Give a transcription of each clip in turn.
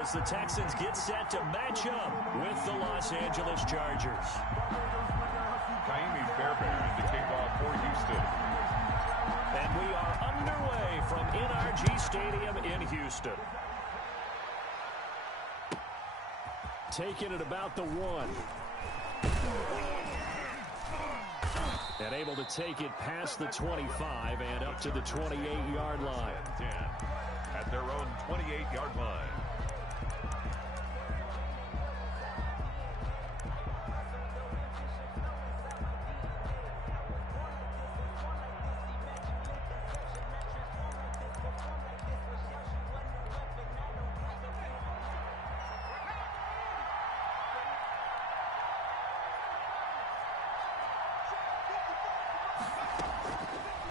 As the Texans get set to match up with the Los Angeles Chargers. Kaimi Fairbairn to kick off for Houston. And we are underway from NRG Stadium in Houston. Taking it about the 1. And able to take it past the 25 and up to the 28-yard line. 10 at their own 28-yard line.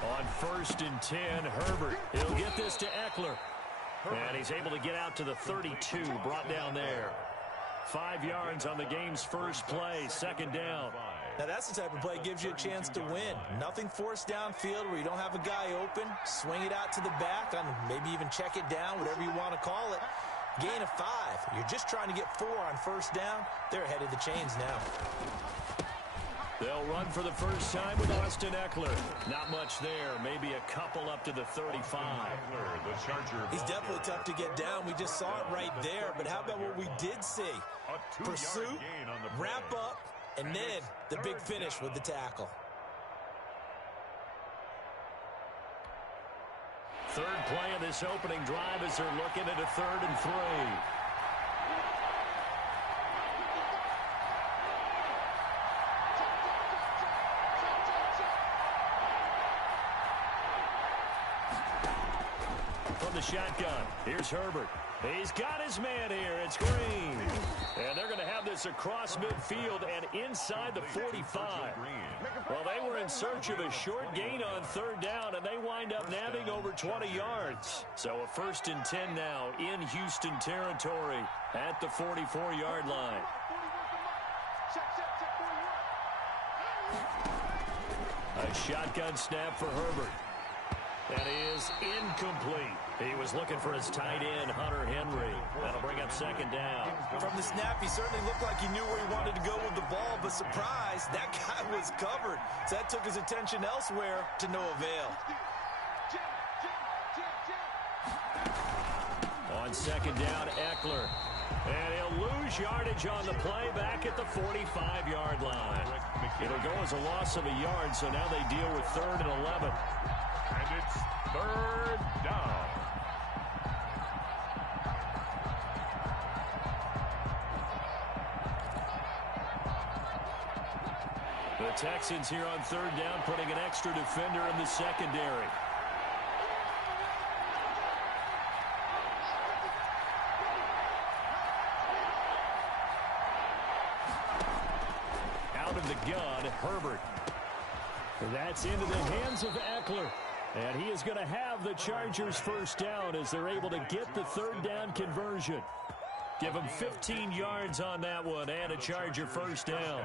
On 1st and 10, Herbert. He'll get this to Eckler. And he's able to get out to the 32, brought down there. 5 yards on the game's first play, 2nd down. Now that's the type of play that gives you a chance to win. Nothing forced downfield where you don't have a guy open. Swing it out to the back, maybe even check it down, whatever you want to call it. Gain of 5. You're just trying to get 4 on 1st down. They're ahead of the chains now. They'll run for the first time with Austin Eckler. Not much there. Maybe a couple up to the 35. He's definitely tough to get down. We just saw it right there. But how about what we did see? Pursuit, wrap up, and then the big finish with the tackle. 3rd play of this opening drive as they're looking at a 3rd and 3. The shotgun. Here's Herbert. He's got his man here. It's Green. And they're going to have this across midfield and inside the 45. Well, they were in search of a short gain on 3rd down, and they wind up nabbing over 20 yards. So a 1st and 10 now in Houston territory at the 44-yard line. A shotgun snap for Herbert. That is incomplete. He was looking for his tight end, Hunter Henry. That'll bring up 2nd down. From the snap, he certainly looked like he knew where he wanted to go with the ball, but surprise, that guy was covered. So that took his attention elsewhere to no avail. On 2nd down, Eckler. And he'll lose yardage on the play back at the 45-yard line. It'll go as a loss of a yard, so now they deal with 3rd and 11. And it's 3rd down. The Texans here on 3rd down, putting an extra defender in the secondary. Out of the gun, Herbert. That's into the hands of Eckler. And he is going to have the Chargers 1st down as they're able to get the 3rd down conversion. Give them 15 yards on that one and a Charger 1st down.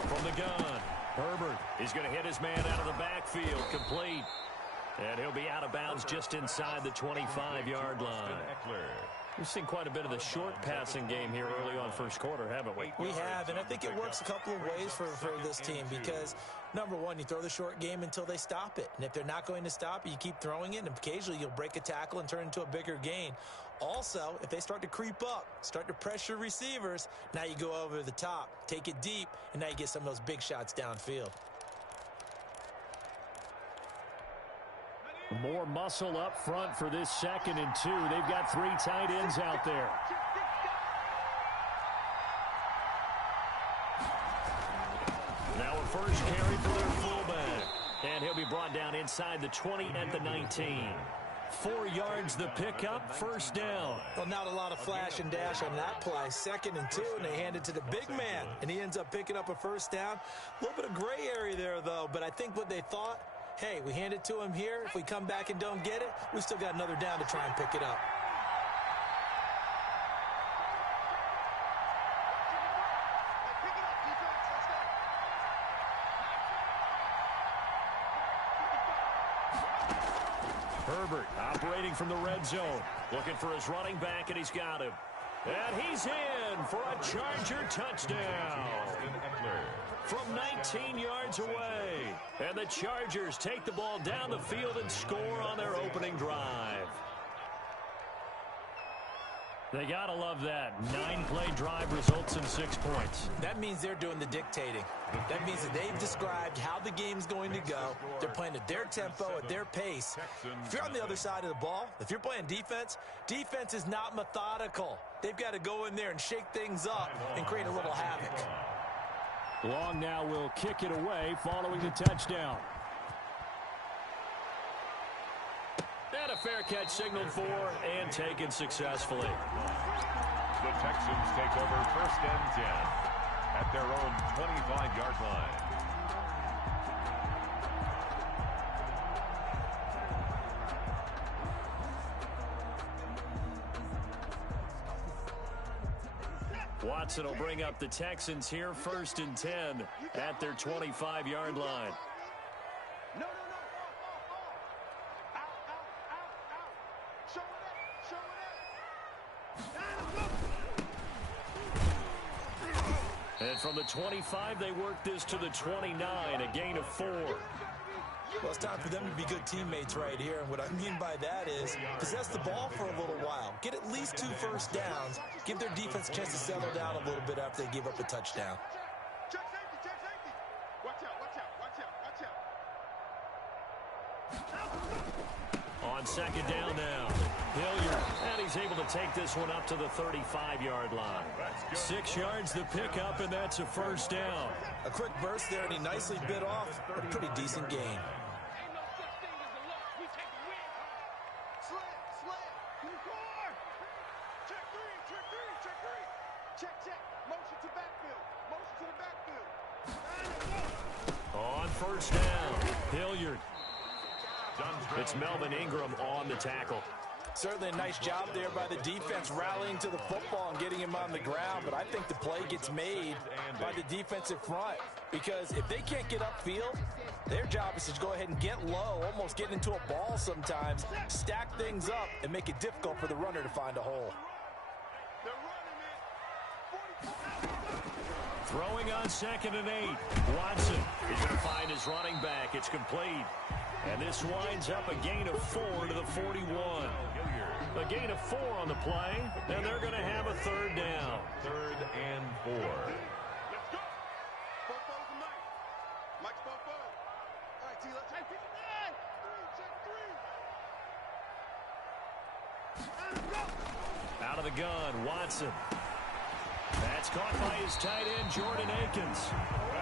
From the gun, Herbert is going to hit his man out of the backfield, complete. And he'll be out of bounds just inside the 25-yard line. We've seen quite a bit of the short passing game here early on 1st quarter, haven't we? We have, and I think it works a couple of ways for this team because, number one, you throw the short game until they stop it. And if they're not going to stop it, you keep throwing it, and occasionally you'll break a tackle and turn into a bigger gain. Also, if they start to creep up, start to pressure receivers, now you go over the top, take it deep, and now you get some of those big shots downfield. More muscle up front for this 2nd and 2. They've got 3 tight ends out there. Now a first carry for their fullback. And he'll be brought down inside the 20 at the 19. 4 yards the pickup, 1st down. Well, not a lot of flash and dash on that play. 2nd and 2, and they hand it to the big man. And he ends up picking up a 1st down. A little bit of gray area there, though. But I think what they thought, hey, we hand it to him here. If we come back and don't get it, we still got another down to try and pick it up. Herbert operating from the red zone. Looking for his running back, and he's got him. And he's in for a Charger touchdown from 19 yards away. And the Chargers take the ball down the field and score on their opening drive. They got to love that. 9-play drive results in 6 points. That means they're doing the dictating. That means that they've described how the game's going to go. They're playing at their tempo, at their pace. If you're on the other side of the ball, if you're playing defense, defense is not methodical. They've got to go in there and shake things up and create a little havoc. Long now will kick it away following the touchdown. And a fair catch signaled for and taken successfully. The Texans take over 1st and 10 at their own 25-yard line. Watson will bring up the Texans here 1st and 10 at their 25-yard line. And from the 25, they work this to the 29, a gain of 4. Well, it's time for them to be good teammates right here. And what I mean by that is possess the ball for a little while. Get at least 2 first downs. Give their defense a chance to settle down a little bit after they give up a touchdown. Check safety, check safety. Watch out, watch out, watch out, watch out. On 2nd down now, Hilliard, and he's able to take this one up to the 35-yard line. 6 yards the pickup, and that's a 1st down. A quick burst there, and he nicely bit off a pretty decent gain. On 1st down, Hilliard. It's Melvin Ingram on the tackle. Certainly a nice job there by the defense rallying to the football and getting him on the ground, but I think the play gets made by the defensive front because if they can't get upfield, their job is to go ahead and get low, almost get into a ball sometimes, stack things up, and make it difficult for the runner to find a hole. Throwing on 2nd and 8. Watson is going to find his running back. It's complete. And this winds up a gain of 4 to the 41. A gain of 4 on the play, and they're going to have a 3rd down. 3rd and 4. Let's go. Fofo's the mic. Mike's Fofo. All right, T, let's check 59. 3, check 3. Out of the gun, Watson. That's caught by his tight end, Jordan Akins.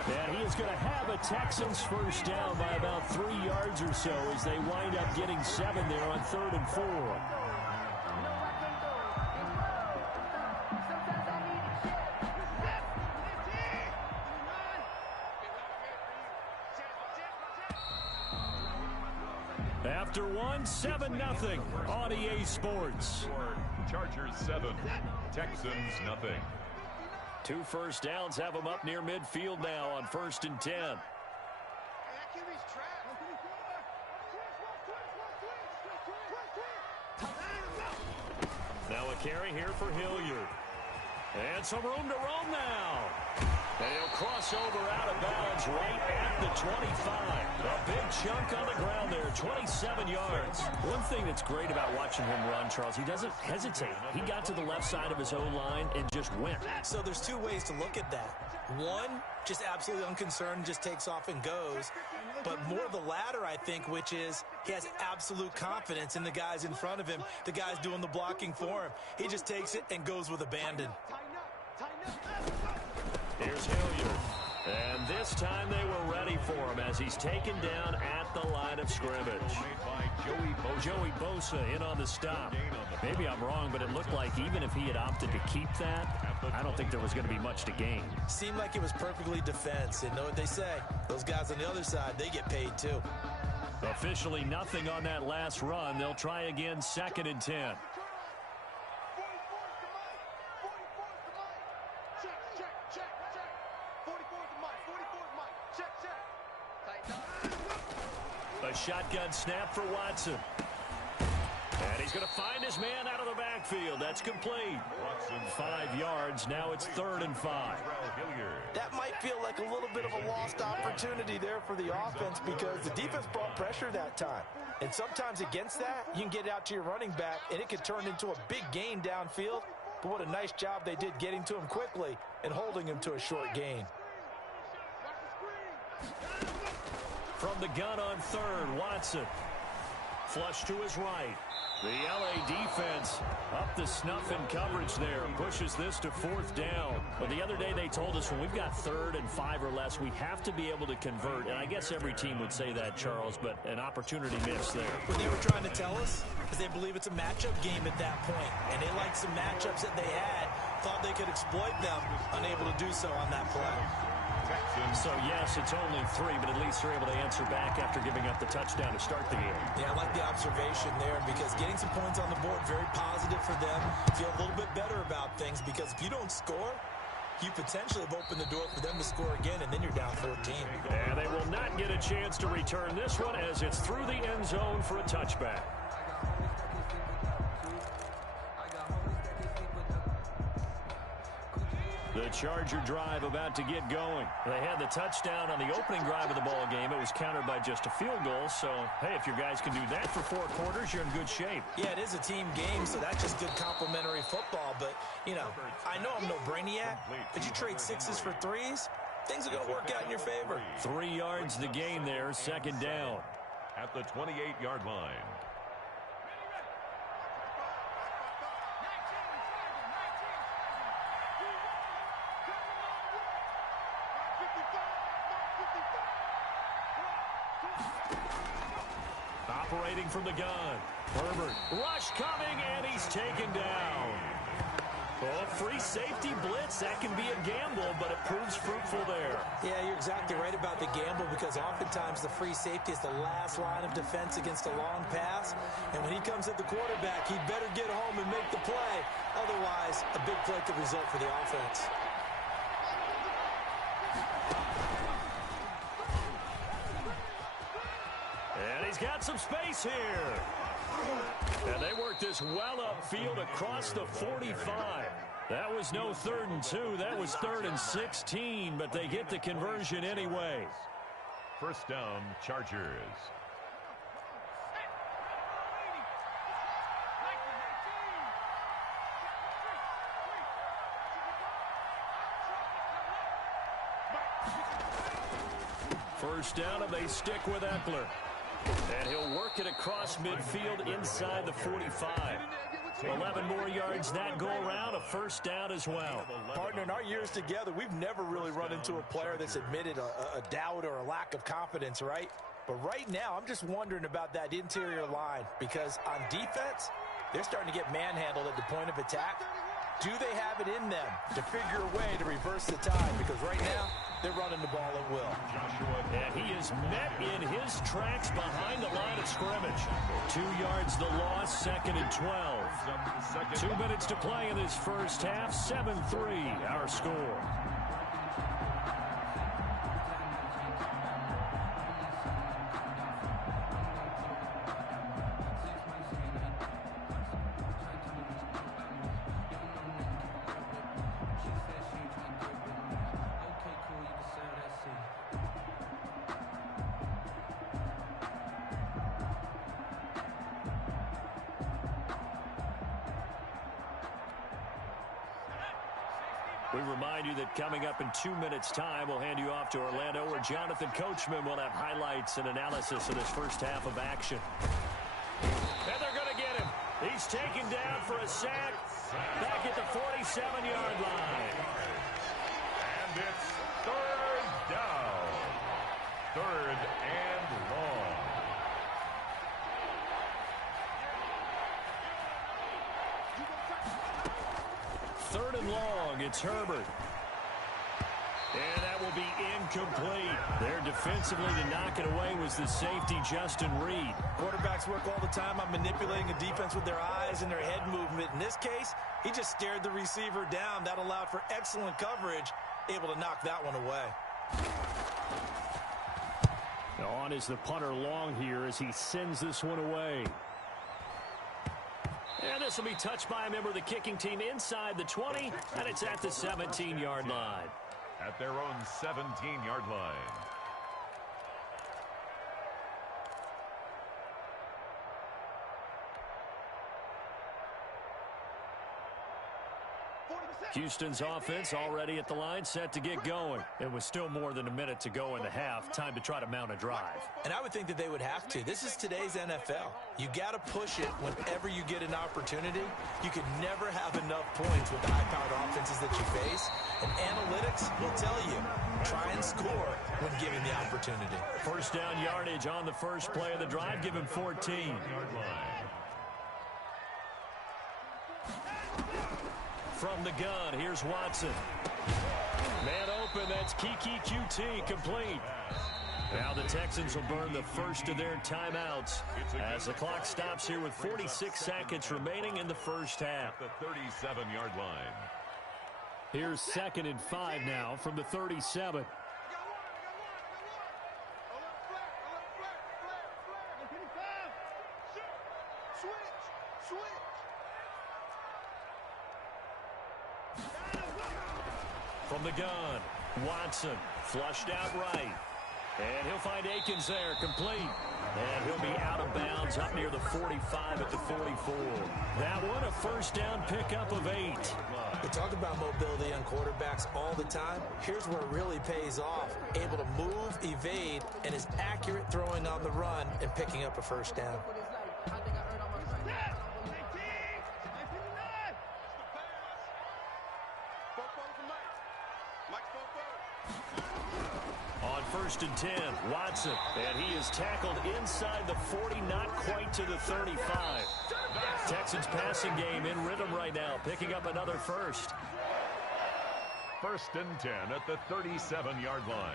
And he is going to have a Texans 1st down by about 3 yards or so as they wind up getting 7 there on 3rd and 4. After 7-0 on EA Sports. Chargers 7, Texans nothing. 2 first downs have them up near midfield now on 1st and 10. Now a carry here for Hilliard. And some room to roam now. And he'll cross over out of bounds right at the 25. A big chunk on the ground there, 27 yards. One thing that's great about watching him run, Charles, he doesn't hesitate. He got to the left side of his O-line and just went. So there's 2 ways to look at that. One, just absolutely unconcerned, just takes off and goes. But more of the latter, I think, which is he has absolute confidence in the guys in front of him, the guys doing the blocking for him. He just takes it and goes with abandon. Here's Hilliard. And this time they were ready for him as he's taken down at the line of scrimmage. Joey Bosa in on the stop. Maybe I'm wrong, but it looked like even if he had opted to keep that, I don't think there was going to be much to gain. Seemed like it was perfectly defense. And know what they say? Those guys on the other side, they get paid too. Officially nothing on that last run. They'll try again 2nd and 10. A shotgun snap for Watson. And he's going to find his man out of the backfield. That's complete. 5 yards. Now it's 3rd and 5. That might feel like a little bit of a lost opportunity there for the offense because the defense brought pressure that time. And sometimes against that, you can get it out to your running back, and it could turn into a big gain downfield. But what a nice job they did getting to him quickly and holding him to a short gain. From the gun on 3rd, Watson. Flush to his right. The LA defense up the snuff in coverage there. Pushes this to 4th down. But the other day they told us when we've got 3rd and 5 or less, we have to be able to convert. And I guess every team would say that, Charles, but an opportunity missed there. What they were trying to tell us is they believe it's a matchup game at that point. And they liked some matchups that they had, thought they could exploit them, unable to do so on that play. So, yes, it's only 3, but at least they're able to answer back after giving up the touchdown to start the game. Yeah, I like the observation there because getting some points on the board, very positive for them. Feel a little bit better about things because if you don't score, you potentially have opened the door for them to score again, and then you're down 14. And they will not get a chance to return this one as it's through the end zone for a touchback. The Charger drive about to get going. They had the touchdown on the opening drive of the ball game. It was countered by just a field goal. So, hey, if your guys can do that for 4 quarters, you're in good shape. Yeah, it is a team game, so that's just good complimentary football. But, you know, I know I'm no brainiac, but you trade 6s for 3s, things are going to work out in your favor. 3 yards the gain there, 2nd down. At the 28-yard line. Operating from the gun. Herbert. Rush coming, and he's taken down. Oh, free safety blitz. That can be a gamble, but it proves fruitful there. Yeah, you're exactly right about the gamble because oftentimes the free safety is the last line of defense against a long pass. And when he comes at the quarterback, he'd better get home and make the play. Otherwise, a big play could result for the offense. And he's got some space here. And they work this well upfield across the 45. That was no 3rd and 2. That was 3rd and 16, but they get the conversion anyway. 1st down, Chargers. First down, and they stick with Eckler. And he'll work it across midfield inside the 45. 11 more yards that go around, a 1st down as well. Partner, in our years together, we've never really run into a player that's admitted a doubt or a lack of confidence, right? But right now, I'm just wondering about that interior line because on defense, they're starting to get manhandled at the point of attack. Do they have it in them to figure a way to reverse the tide? Because right now, they're running the ball at will. And he is met in his tracks behind the line of scrimmage. 2 yards the loss, 2nd and 12. 2 minutes to play in this first half, 7-3 our score. We remind you that coming up in 2 minutes' time, we'll hand you off to Orlando, where Jonathan Coachman will have highlights and analysis of this first half of action. And they're going to get him. He's taken down for a sack back at the 47-yard line. And it's 3rd down. 3rd and long. Third and long, it's Herbert. And that will be incomplete. There defensively to knock it away was the safety, Justin Reed. Quarterbacks work all the time on manipulating a defense with their eyes and their head movement. In this case, he just stared the receiver down. That allowed for excellent coverage, able to knock that one away. Now on is the punter long here as he sends this one away. And this will be touched by a member of the kicking team inside the 20, and it's at the 17-yard line. At their own 17-yard line. Houston's offense already at the line, set to get going. It was still more than a minute to go in the half. Time to try to mount a drive. And I would think that they would have to. This is today's NFL. You got to push it whenever you get an opportunity. You can never have enough points with the high-powered offenses that you face. And analytics will tell you, try and score when given the opportunity. First down yardage on the first play of the drive. Give him 14. From the gun, here's Watson. Man open, that's Kiki QT, complete. Now the Texans will burn the first of their timeouts as the clock stops here with 46 seconds remaining in the first half. The 37-yard line. Here's 2nd and 5 now from the 37. From the gun, Watson flushed out right. And he'll find Akins there, complete. And he'll be out of bounds up near the 45 at the 44. That one, a first down pickup of 8. We talk about mobility on quarterbacks all the time. Here's where it really pays off. Able to move, evade, and is accurate throwing on the run and picking up a first down. On 1st and 10, Watson, and he is tackled inside the 40, not quite to the 35. Texans passing game in rhythm right now, picking up another first. 1st and 10 at the 37-yard line.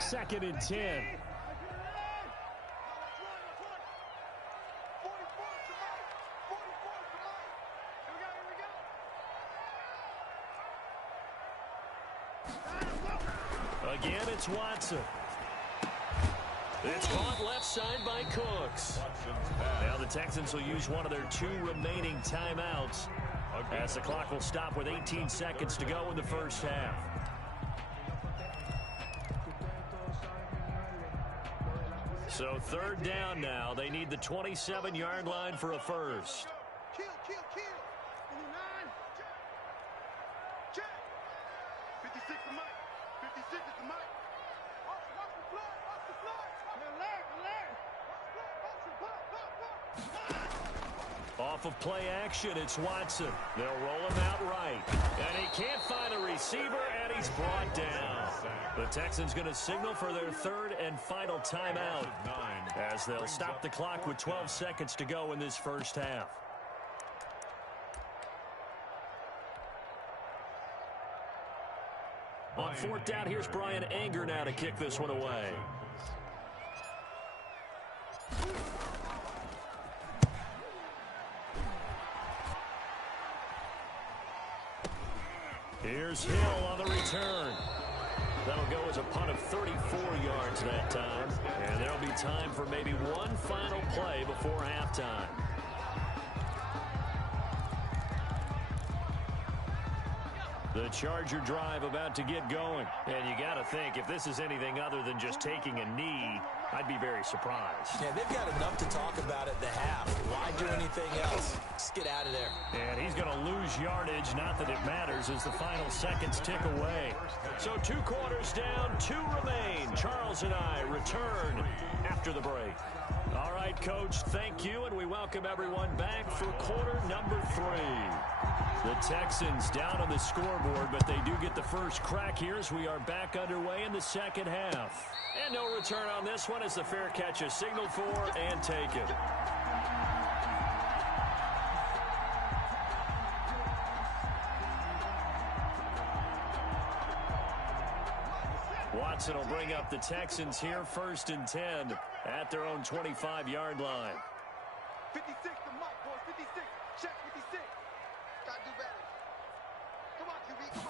Second and 10. Again, it's Watson. It's caught left side by Cooks. Now the Texans will use one of their 2 remaining timeouts as the clock will stop with 18 seconds to go in the first half. So 3rd down now. They need the 27-yard line for a first. Kill. 59. Check. 56 is Mike. 56 is the Mike. Watch the fly. Off of play action, it's Watson. They'll roll him out right. And he can't find a receiver, and he's brought down. The Texans going to signal for their 3rd and final timeout as they'll stop the clock with 12 seconds to go in this first half. On 4th down, here's Brian Anger now to kick this one away. Here's Hill on the return. That'll go as a punt of 34 yards that time. And there'll be time for maybe one final play before halftime. The Charger drive about to get going. And you got to think, if this is anything other than just taking a knee, I'd be very surprised. Yeah, they've got enough to talk about at the half. Why do anything else? Just get out of there. And he's going to lose yardage. Not that it matters as the final seconds tick away. So 2 quarters down, 2 remain. Charles and I return after the break. All right, Coach, thank you, and we welcome everyone back for quarter number 3. The Texans down on the scoreboard, but they do get the first crack here as we are back underway in the second half. And no return on this one as the fair catch is signaled for and taken. Watson will bring up the Texans here 1st and 10 at their own 25-yard line. 56 to Mike, boys. 56. Check 56. Gotta do better. Come on, QB. Come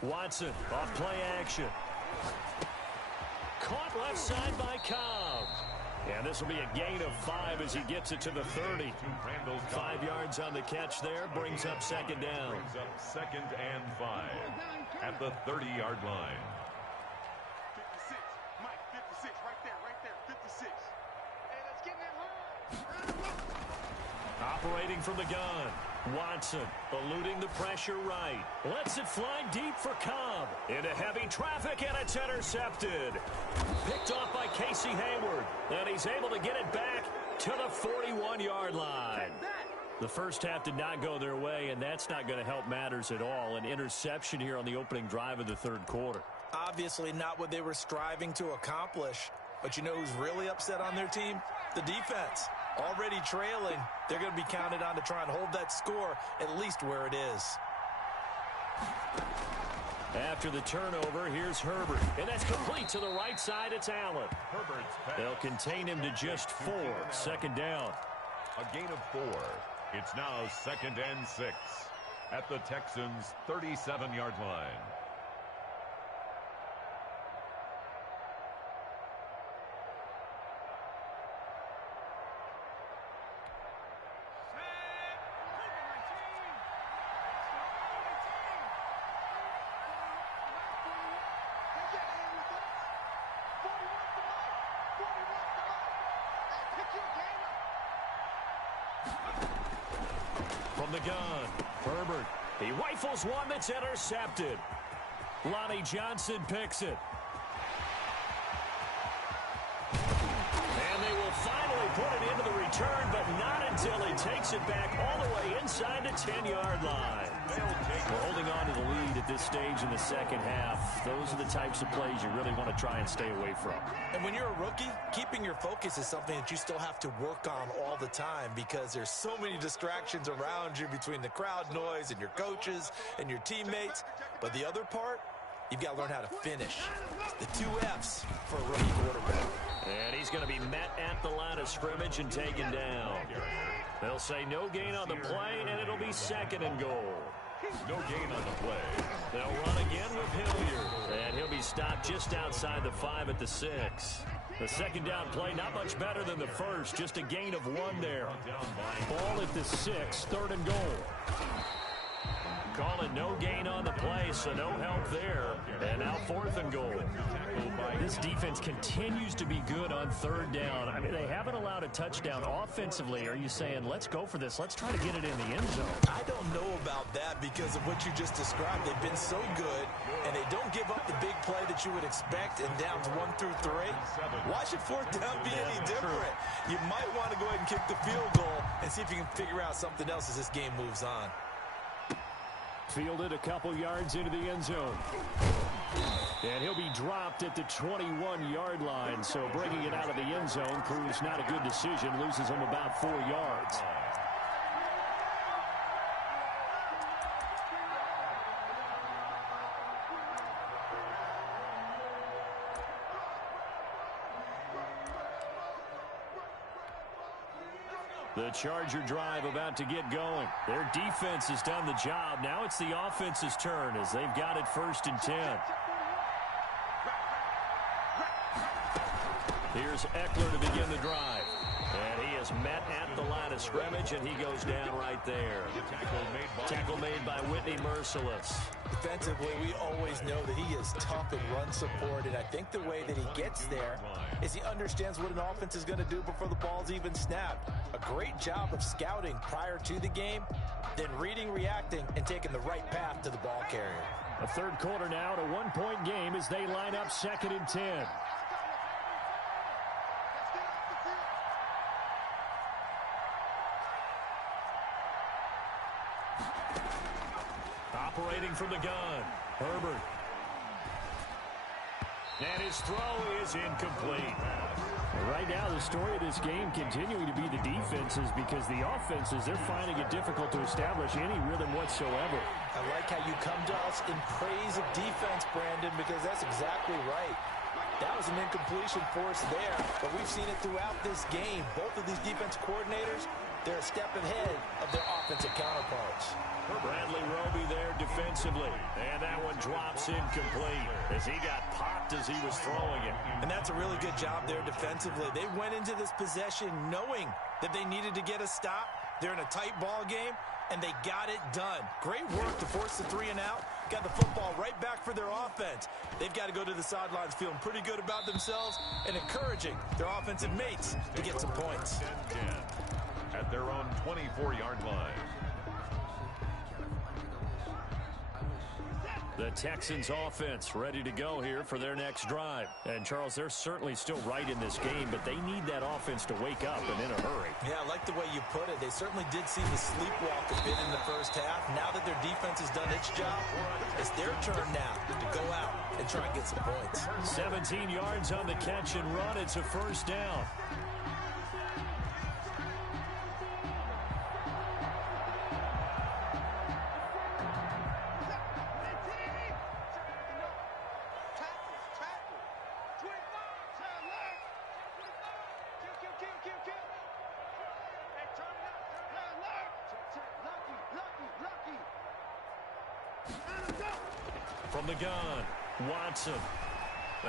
on. Watson off play action. Caught left side by Cobb. And this will be a gain of 5 as he gets it to the 30. 5 yards on the catch there. Brings up 2nd down. Brings up 2nd and 5 at the 30-yard line. 56. Mike, 56. Right there. 56. Hey, let's get in that hole. Operating from the gun. Watson eluding the pressure right. Lets it fly deep for Cobb. Into heavy traffic, and it's intercepted. Picked off by Casey Hayward. And he's able to get it back to the 41-yard line. The first half did not go their way, and that's not going to help matters at all. An interception here on the opening drive of the 3rd quarter. Obviously not what they were striving to accomplish. But you know who's really upset on their team? The defense. Already trailing, they're going to be counted on to try and hold that score at least where it is. After the turnover, here's Herbert. And that's complete to the right side. It's Allen. Herbert's pass. They'll contain him to just 4. 2nd down. A gain of 4. It's now 2nd and 6 at the Texans' 37-yard line. From the gun, Herbert. He rifles one that's intercepted. Lonnie Johnson picks it. And they will finally put it into the return, but not until he takes it back all the way inside the 10-yard line. We're holding on to the lead at this stage in the 2nd half. Those are the types of plays you really want to try and stay away from. And when you're a rookie, keeping your focus is something that you still have to work on all the time because there's so many distractions around you between the crowd noise and your coaches and your teammates. But the other part, you've got to learn how to finish. The 2 F's for a rookie quarterback. And he's going to be met at the line of scrimmage and taken down. They'll say no gain on the play, and it'll be 2nd and goal. No gain on the play. They'll run again with Hilliard. And he'll be stopped just outside the 5 at the 6. The 2nd down play, not much better than the first. Just a gain of 1 there. Ball at the 6, 3rd and goal. Call it no gain on the play, so no help there. And now 4th and goal. This defense continues to be good on 3rd down. I mean, they haven't allowed a touchdown offensively. Are you saying, let's go for this? Let's try to get it in the end zone. I don't know about that because of what you just described. They've been so good, and they don't give up the big play that you would expect in downs 1 through 3. Why should 4th down be any different? You might want to go ahead and kick the field goal and see if you can figure out something else as this game moves on. Fielded a couple yards into the end zone. And he'll be dropped at the 21-yard line. So bringing it out of the end zone proves not a good decision. Loses him about 4 yards. The Charger drive about to get going. Their defense has done the job. Now it's the offense's turn as they've got it 1st and 10. Here's Eckler to begin the drive. And he is met at the line of scrimmage, and he goes down right there. Tackle made by Whitney Merciless. Defensively, we always know that he is tough in run support, and I think the way that he gets there is he understands what an offense is going to do before the ball's even snapped. A great job of scouting prior to the game, then reading, reacting, and taking the right path to the ball carrier. A 3rd quarter now, a 1-point game as they line up 2nd and 10. Operating from the gun, Herbert. And his throw is incomplete. Right now, the story of this game continuing to be the defenses, because the offenses, they're finding it difficult to establish any rhythm whatsoever. I like how you come to us in praise of defense, Brandon, because that's exactly right. That was an incompletion for us there, but we've seen it throughout this game. Both of these defense coordinators, they're a step ahead of their offensive counterparts. Bradley Roby there defensively, and that one drops incomplete as he got popped as he was throwing it. And that's a really good job there defensively. They went into this possession knowing that they needed to get a stop. They're in a tight ball game, and they got it done. Great work to force the 3 and out. Got the football right back for their offense. They've got to go to the sidelines feeling pretty good about themselves and encouraging their offensive mates to get some points. 10-10 at their own 24-yard line. The Texans offense ready to go here for their next drive. And, Charles, they're certainly still right in this game, but they need that offense to wake up and in a hurry. Yeah, I like the way you put it. They certainly did seem to sleepwalk a bit in the first half. Now that their defense has done its job, it's their turn now to go out and try and get some points. 17 yards on the catch and run. It's a first down. From the gun, Watson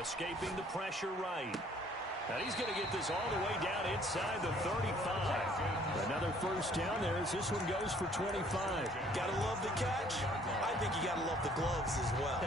escaping the pressure right. And he's going to get this all the way down inside the 35. Another first down there as this one goes for 25. Got to love the catch. I think you got to love the gloves as well.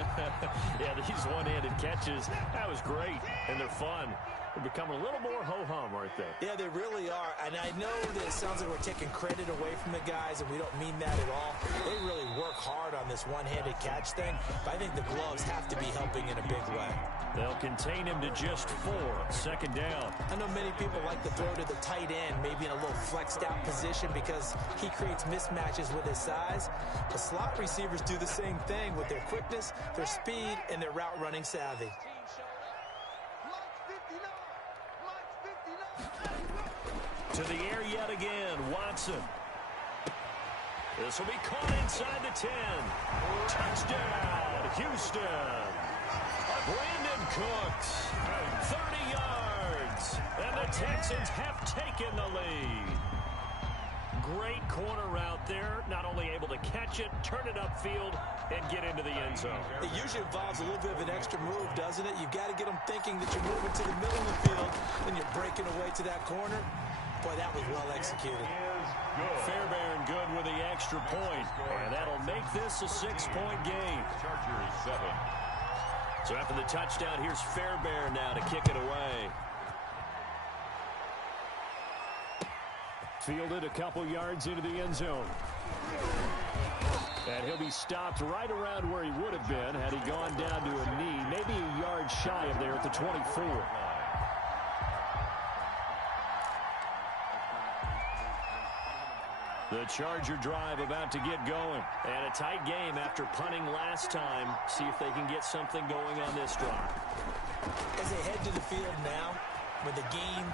Yeah, these one-handed catches, that was great, and they're fun. They're becoming a little more ho-hum, aren't they? Yeah, they really are. And I know that it sounds like we're taking credit away from the guys, and we don't mean that at all. They really work hard on this one-handed catch thing, but I think the gloves have to be helping in a big way. They'll contain him to just 4. Second down. I know many people like to throw to the tight end, maybe in a little flexed out position because he creates mismatches with his size. But slot receivers do the same thing with their quickness, their speed, and their route running savvy. To the air yet again, Watson. This will be caught inside the 10. Touchdown, Houston. Brandon Cooks, 30 yards, and the Texans have taken the lead. Great corner route there, not only able to catch it, turn it upfield, and get into the end zone. It usually involves a little bit of an extra move, doesn't it? You've got to get them thinking that you're moving to the middle of the field, and you're breaking away to that corner. Boy, that was well executed. Fairbairn good with the extra point, and that'll make this a 6-point game. Chargers 7. So after the touchdown, here's Fairbairn now to kick it away. Fielded a couple yards into the end zone. And he'll be stopped right around where he would have been had he gone down to a knee, maybe a yard shy of there at the 24. The Charger drive about to get going. And a tight game after punting last time. See if they can get something going on this drive. As they head to the field now, with the game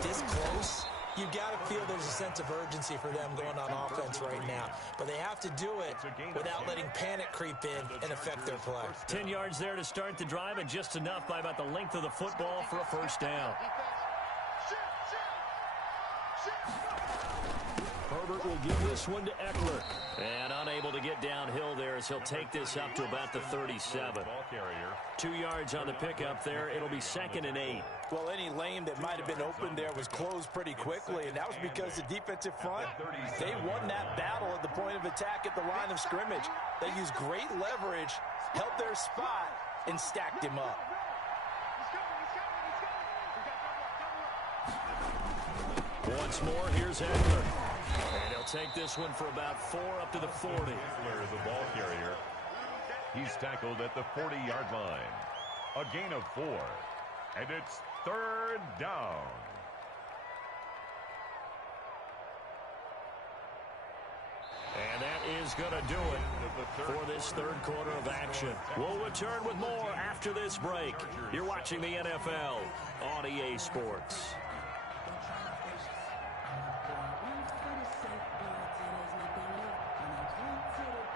this close, you've got to feel there's a sense of urgency for them going on offense right now. But they have to do it without letting panic creep in and affect their play. 10 yards there to start the drive, and just enough by about the length of the football for a first down. Herbert will give this one to Eckler. And unable to get downhill there as he'll take this up to about the 37. 2 yards on the pickup there. It'll be 2nd and 8. Well, any lane that might have been open there was closed pretty quickly, and that was because the defensive front, they won that battle at the point of attack at the line of scrimmage. They used great leverage, held their spot, and stacked him up. Once more, here's Eckler. And he'll take this one for about 4 up to the 40. Eckler is the ball carrier. He's tackled at the 40-yard line. A gain of 4. And it's 3rd down. And that is going to do it. for this third quarter of action. We'll return with more after this break. You're watching the NFL on EA Sports.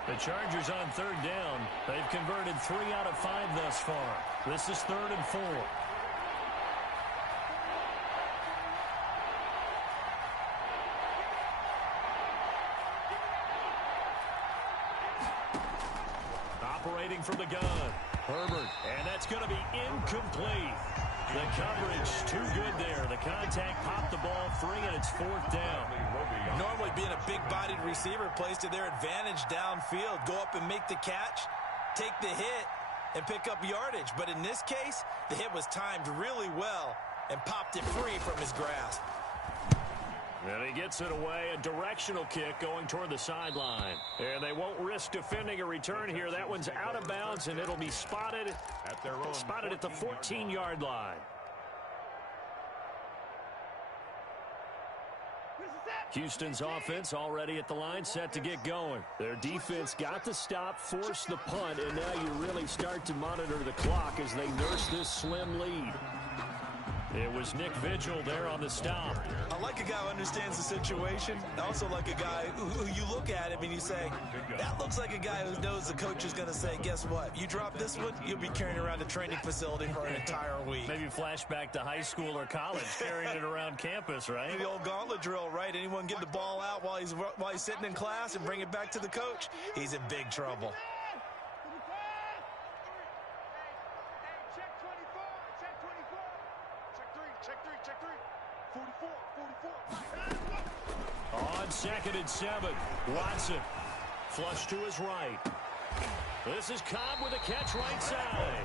The Chargers on third down. They've converted 3 out of 5 thus far. This is 3rd and 4. Operating from the gun, Herbert, and that's going to be incomplete. The coverage too good there. The contact popped the ball free, and it's 4th down. Normally being a big-bodied receiver plays to their advantage downfield. Go up and make the catch, take the hit, and pick up yardage. But in this case, the hit was timed really well and popped it free from his grasp. And he gets it away, a directional kick going toward the sideline. And they won't risk defending a return here. That one's out of bounds, and it'll be spotted at the 14-yard line. Houston's offense already at the line, set to get going. Their defense got the stop, forced the punt, and now you really start to monitor the clock as they nurse this slim lead. It was Nick Vigil there on the stop. I like a guy who understands the situation. I also like a guy who you look at him and you say, that looks like a guy who knows the coach is going to say, guess what? You drop this one, you'll be carrying around a training facility for an entire week. Maybe flashback to high school or college, carrying it around campus, right? The old gauntlet drill, right? Anyone get the ball out while he's sitting in class and bring it back to the coach? He's in big trouble. On 2nd and 7, Watson flush to his right. This is Cobb with a catch right side.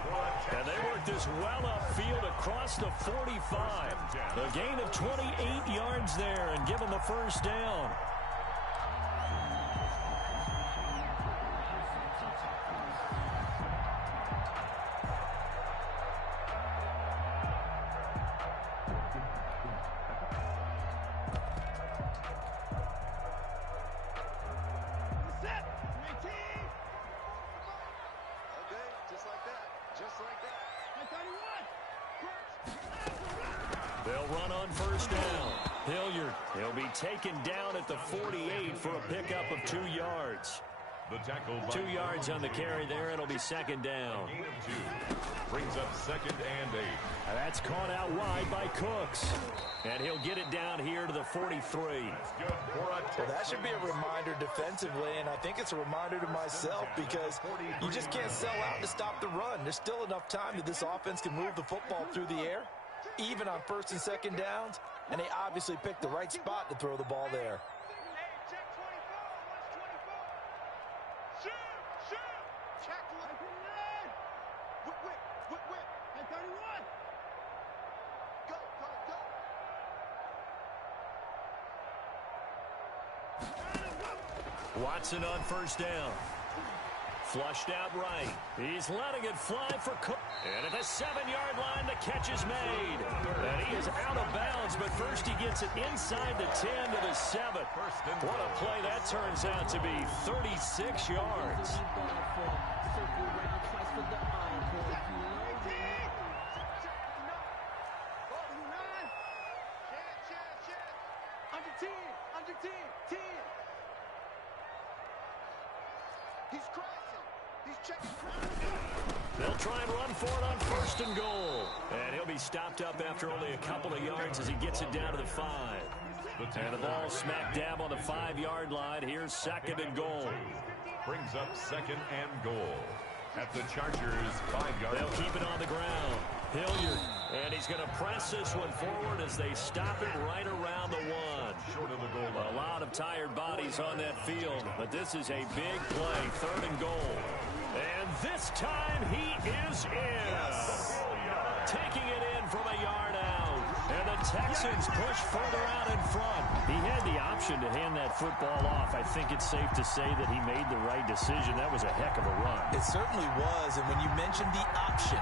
And they work this well upfield across the 45. A gain of 28 yards there and give them the first down. They'll run on first down. Hilliard, he'll be taken down at the 48 for a pickup of 2 yards. The tackle 2 yards on the carry there. It'll be 2nd down. Gain of 2. Brings up 2nd and 8. And that's caught out wide by Cooks. And he'll get it down here to the 43. Well, that should be a reminder defensively, and I think it's a reminder to myself because you just can't sell out to stop the run. There's still enough time that this offense can move the football through the air, even on 1st and 2nd downs, and they obviously picked the right spot to throw the ball there. Watson on first down. Flushed out right. He's letting it fly for Cook. And at the 7-yard line, the catch is made. And he is out of bounds, but first he gets it inside the 10 to the 7. What a play that turns out to be. 36 yards. They'll try and run for it on 1st and goal. And he'll be stopped up after only a couple of yards as he gets it down to the 5. And the ball smack dab on the 5-yard line. Here's 2nd and goal. Brings up 2nd and goal. At the Chargers' 5-yard line. They'll keep it on the ground. Hilliard. And he's going to press this one forward as they stop it right around the 1. Short of the goal line. A lot of tired bodies on that field. But this is a big play. 3rd and goal. And this time he is in. Yes. Taking it in from a yard out. And the Texans push further out in front. He had the option to hand that football off. I think it's safe to say that he made the right decision. That was a heck of a run. It certainly was. And when you mentioned the option,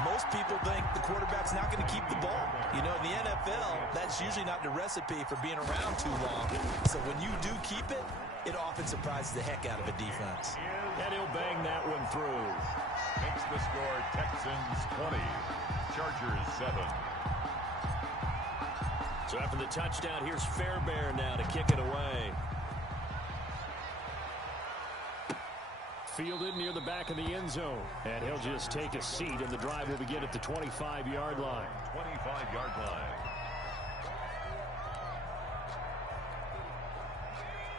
Most people think the quarterback's not going to keep the ball. You know, in the NFL, that's usually not the recipe for being around too long. So when you do keep it, it often surprises the heck out of a defense. And he'll bang that one through. Makes the score Texans 20, Chargers 7. So after the touchdown, here's Fairbairn now to kick it away. Fielded near the back of the end zone. And he'll just take a seat, and the drive will begin at the 25-yard line. 25-yard line.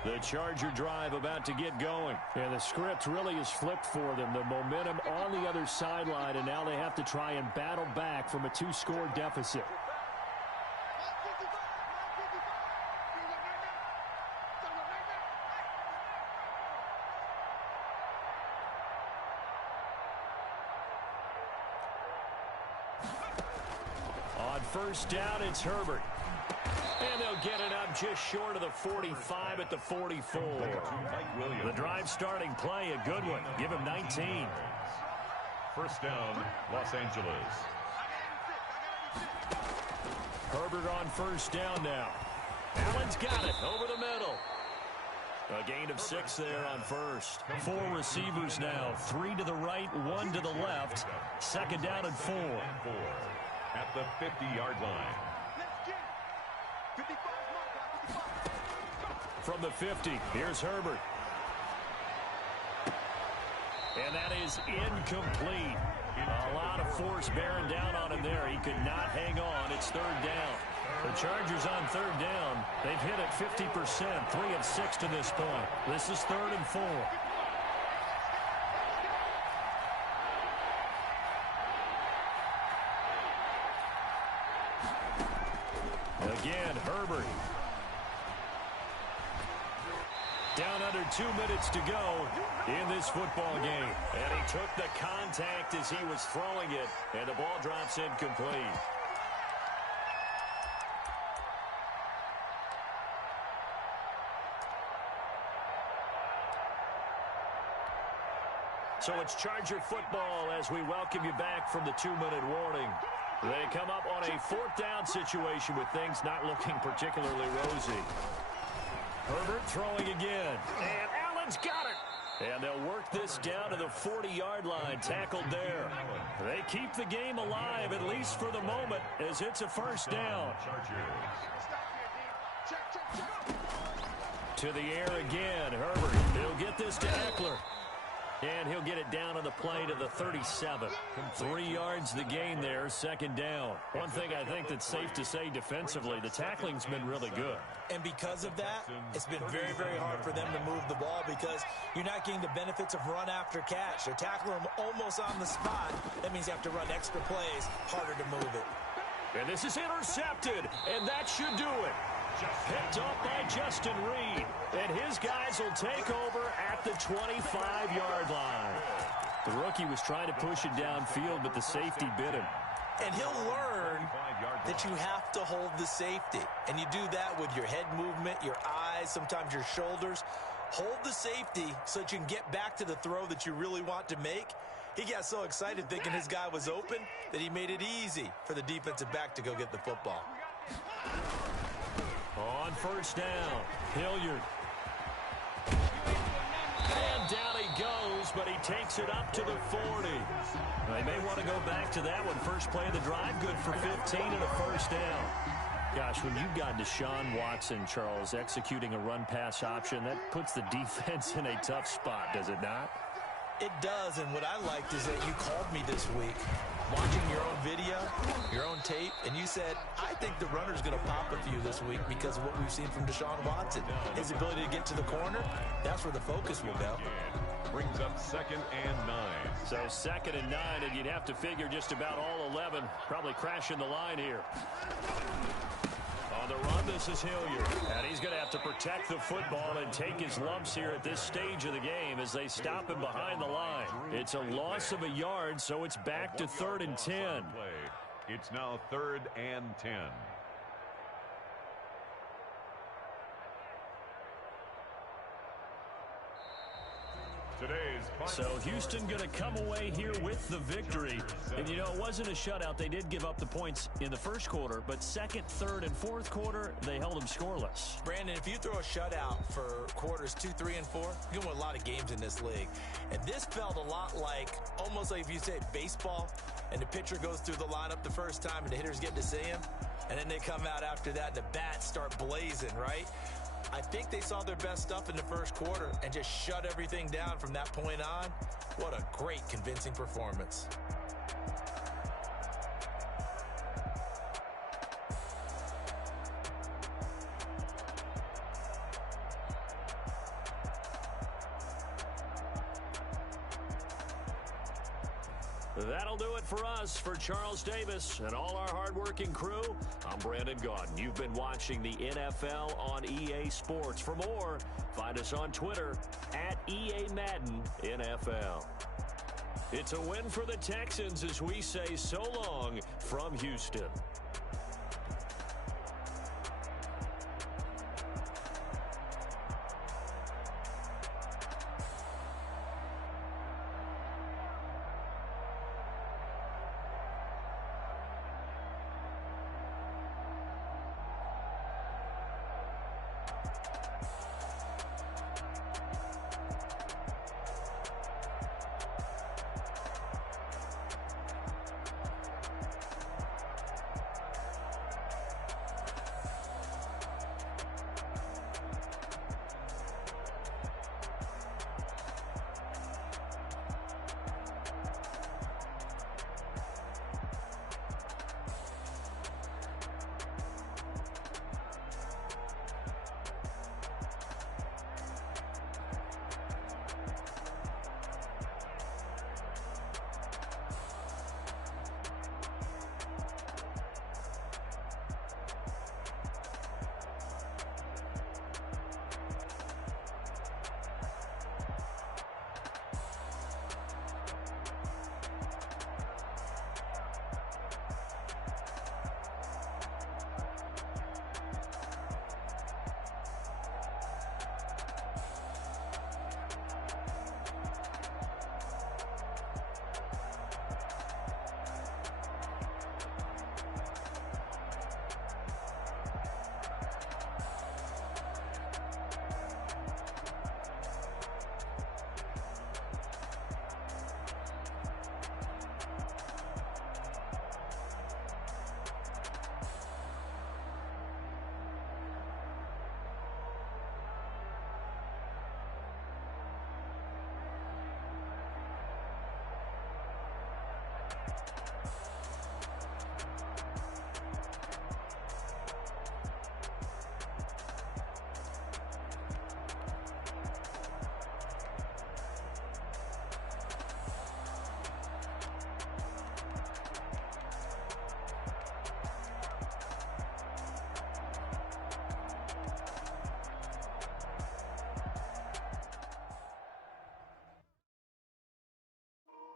The Charger drive about to get going. And the script really is flipped for them. The momentum on the other sideline, and now they have to try and battle back from a 2-score deficit. On first down, it's Herbert. And they'll get it up just short of the 45 at the 44. The drive starting play, a good one. Give him 19. First down, Los Angeles. Herbert on first down now. Allen's got it over the middle. A gain of 6 there on first. 4 receivers now. 3 to the right, 1 to the left. Second down and 4. At the 50-yard line. From the 50, here's Herbert. And that is incomplete. A lot of force bearing down on him there. He could not hang on. It's third down. The Chargers on third down. They've hit it 50%, 3 of 6 to this point. This is 3rd and 4. Again, Herbert. Down under 2 minutes to go in this football game. And he took the contact as he was throwing it, and the ball drops incomplete. So it's Charger football as we welcome you back from the 2-minute warning. They come up on a 4th down situation with things not looking particularly rosy. Herbert throwing again. And Allen's got it. And they'll work this down to the 40-yard line. Tackled there. They keep the game alive, at least for the moment, as it's a first down. To the air again. Herbert. He'll get this to Eckler. And he'll get it down on the play to the 37. 3 yards the gain there, second down. One thing I think that's safe to say defensively, the tackling's been really good. And because of that, it's been very, very hard for them to move the ball because you're not getting the benefits of run after catch. They're tackling them almost on the spot. That means you have to run extra plays, harder to move it. And this is intercepted, and that should do it. Picked up by Justin Reed, and his guys will take over at the 25-yard line. The rookie was trying to push it downfield, but the safety bit him. And he'll learn that you have to hold the safety. And you do that with your head movement, your eyes, sometimes your shoulders. Hold the safety so that you can get back to the throw that you really want to make. He got so excited thinking his guy was open that he made it easy for the defensive back to go get the football. On first down, Hilliard. And down he goes, but he takes it up to the 40. They may want to go back to that one. First play of the drive, good for 15 and a first down. Gosh, when you've got Deshaun Watson, Charles, executing a run-pass option, that puts the defense in a tough spot, does it not? It does, and what I liked is that you called me this week, watching your own video, your own tape, and you said, I think the runner's going to pop a few this week because of what we've seen from Deshaun Watson. His ability to get to the corner, that's where the focus will go. Brings up 2nd and 9. So 2nd and 9, and you'd have to figure just about all 11 probably crashing the line here. On the run, this is Hilliard. And he's going to have to protect the football and take his lumps here at this stage of the game as they stop him behind the line. It's a loss of a yard, so it's back to 3rd and 10. It's now 3rd and 10. Today's So Houston going to come away here with the victory. And, you know, it wasn't a shutout. They did give up the points in the first quarter, but second, third, and fourth quarter, they held them scoreless. Brandon, if you throw a shutout for quarters 2, 3, and 4, you're going to win a lot of games in this league. And this felt a lot like, almost like if you say baseball, and the pitcher goes through the lineup the first time, and the hitters get to see him, and then they come out after that, and the bats start blazing, right? I think they saw their best stuff in the first quarter and just shut everything down from that point on. What a great, convincing performance. That'll do it for us. For Charles Davis and all our hardworking crew, I'm Brandon Gaudin. You've been watching the NFL on EA Sports. For more, find us on Twitter at EA Madden NFL. It's a win for the Texans as we say so long from Houston.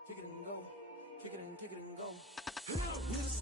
Kick it and go. Kick it and go.